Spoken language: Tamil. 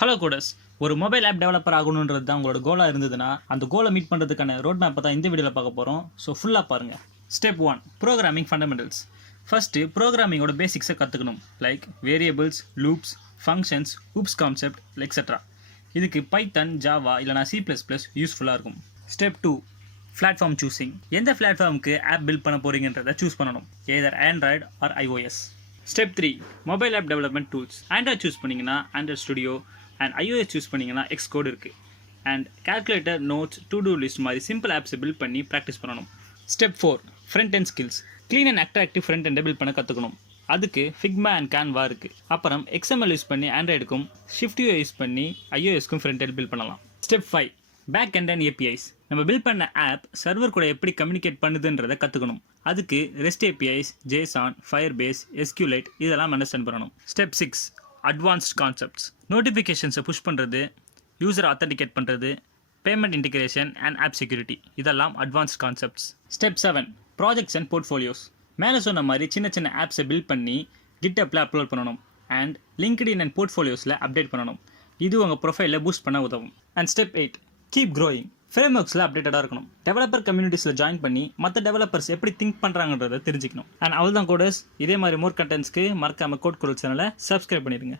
Hello coders. ஒரு மொபைல் ஆப் டெவலப்பர் ஆகணுன்றது தான் உங்களோட கோலாக இருந்ததுன்னா அந்த கோலை மீட் பண்ணுறதுக்கான ரோட் மேப்பை தான் இந்த வீடியோவில் பார்க்க போகிறோம். ஸோ ஃபுல்லாக பாருங்கள். Step 1, programming fundamentals. ஃபஸ்ட்டு ப்ரோக்ராமிங்கோட பேசிக்ஸை கற்றுக்கணும். Like variables, loops, functions, OOPs concept etcetera. இதுக்கு பைத்தன், ஜாவா இல்லைனா C++ யூஸ்ஃபுல்லாக இருக்கும். Step 2, platform choosing. எந்த பிளாட்ஃபார்முக்கு ஆப் பில்ட் பண்ண போகிறீங்கன்றதை சூஸ் பண்ணணும். Either Android or iOS. Step 3, mobile app development tools. Android choose பண்ணிங்கன்னா Android Studio and iOS choose பண்ணிங்கன்னா Xcode இருக்குது. And calculator, notes, to do list மாதிரி சிம்பிள் ஆப்ஸை பில்ட் பண்ணி ப்ராக்டிஸ் பண்ணணும். Step 4, front and skills. Clean and attractive front அண்டை பில்ட் பண்ண கற்றுக்கணும். அதுக்கு ஃபிக்மா அண்ட் கேன்வா இருக்குது. அப்புறம் XML யூஸ் பண்ணி ஆண்ட்ராய்டுக்கும், SwiftUI யூஸ் பண்ணி iOSக்கும் ஃப்ரண்ட் அண்ட் பில்ட் பண்ணலாம். Step 5, back end and APIs. நம்ம பில்ட் பண்ண ஆப் சர்வர் கூட எப்படி கம்யூனிகேட் பண்ணுதுன்றதை கற்றுக்கணும். அதுக்கு REST APIs, JSON, Firebase, SQLite இதெல்லாம் அண்டர்ஸ்டாண்ட் பண்ணணும். Step 6, advanced concepts. நோட்டிஃபிகேஷன்ஸை புஷ் பண்ணுறது, யூசரை ஆத்தென்டிகேட் பண்ணுறது, payment integration and app security இதெல்லாம் advanced concepts. Step 7, projects and portfolios. மேலே சொன்ன மாதிரி சின்ன சின்ன ஆப்ஸை பில்ட் பண்ணி GitHubல அப்லோட் பண்ணணும். அண்ட் LinkedIn அண்ட் போர்ட்ஃபோலியோஸில் அப்டேட் பண்ணணும். இது உங்கள் ப்ரொஃபைலில் பூஸ்ட் பண்ண உதவும். And step 8, keep growing. ஃப்ரேம்ஒர்க்ஸில் அப்டேட்டடாக இருக்கணும். டெவலப்பர் கம்யூனிட்டிஸில் ஜாயின் பண்ணி மற்ற டெவலப்பர்ஸ் எப்படி திங்க் பண்ணுறாங்கன்றதை தெரிஞ்சுக்கணும். அண்ட் அவ்வளோதான் கோடர்ஸ். இதே மாதிரி மோர் கண்டென்ட்ஸ்க்கு மறக்காமல் கோட் குரல் சேனலை சப்ஸ்கிரைப் பண்ணிடுங்க.